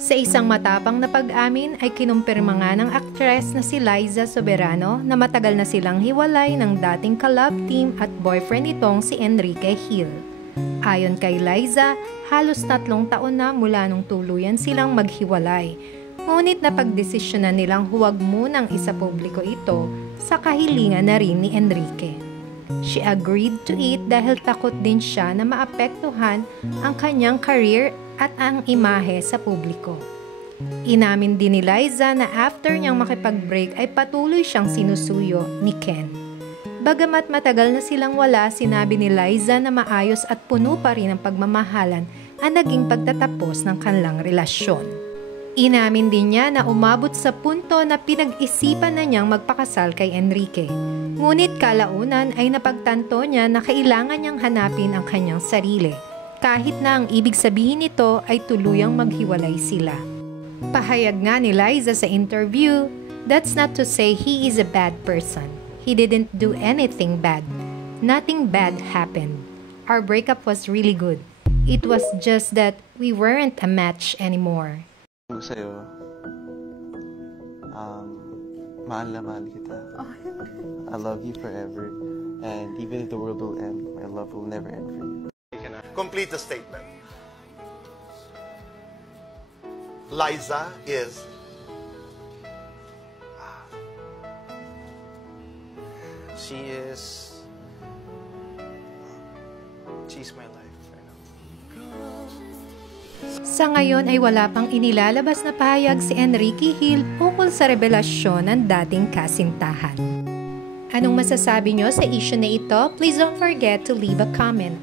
Sa isang matapang na pag-amin ay kinumpirma nga ng aktres na si Liza Soberano na matagal na silang hiwalay ng dating ka-love team at boyfriend nitong si Enrique Hill. Ayon kay Liza, halos 3 taon na mula nung tuluyan silang maghiwalay. Ngunit napagdesisyon na nilang huwag munang isapubliko ito sa kahilingan na rin ni Enrique. She agreed to it dahil takot din siya na maapektuhan ang kanyang career at ang imahe sa publiko. Inamin din ni Liza na after niyang makipag-break ay patuloy siyang sinusuyo ni Ken. Bagamat matagal na silang wala, sinabi ni Liza na maayos at puno pa rin ang pagmamahalan ang naging pagtatapos ng kanilang relasyon. Inamin din niya na umabot sa punto na pinag-isipan na niyang magpakasal kay Enrique. Ngunit kalaunan ay napagtanto niya na kailangan niyang hanapin ang kanyang sarili, kahit na ang ibig sabihin nito ay tuluyang maghiwalay sila. Pahayag nga ni Liza sa interview, "That's not to say he is a bad person. He didn't do anything bad. Nothing bad happened. Our breakup was really good. It was just that we weren't a match anymore." Sa'yo, mahal na mahal kita. I love you forever. And even if the world will end, my love will never end for you. Complete the statement. Liza is she's my life. Sa ngayon ay wala pang inilalabas na pahayag si Enrique Hill ukol sa revelasyon ng dating kasintahan. Anong masasabi nyo sa issue na ito? Please don't forget to leave a comment.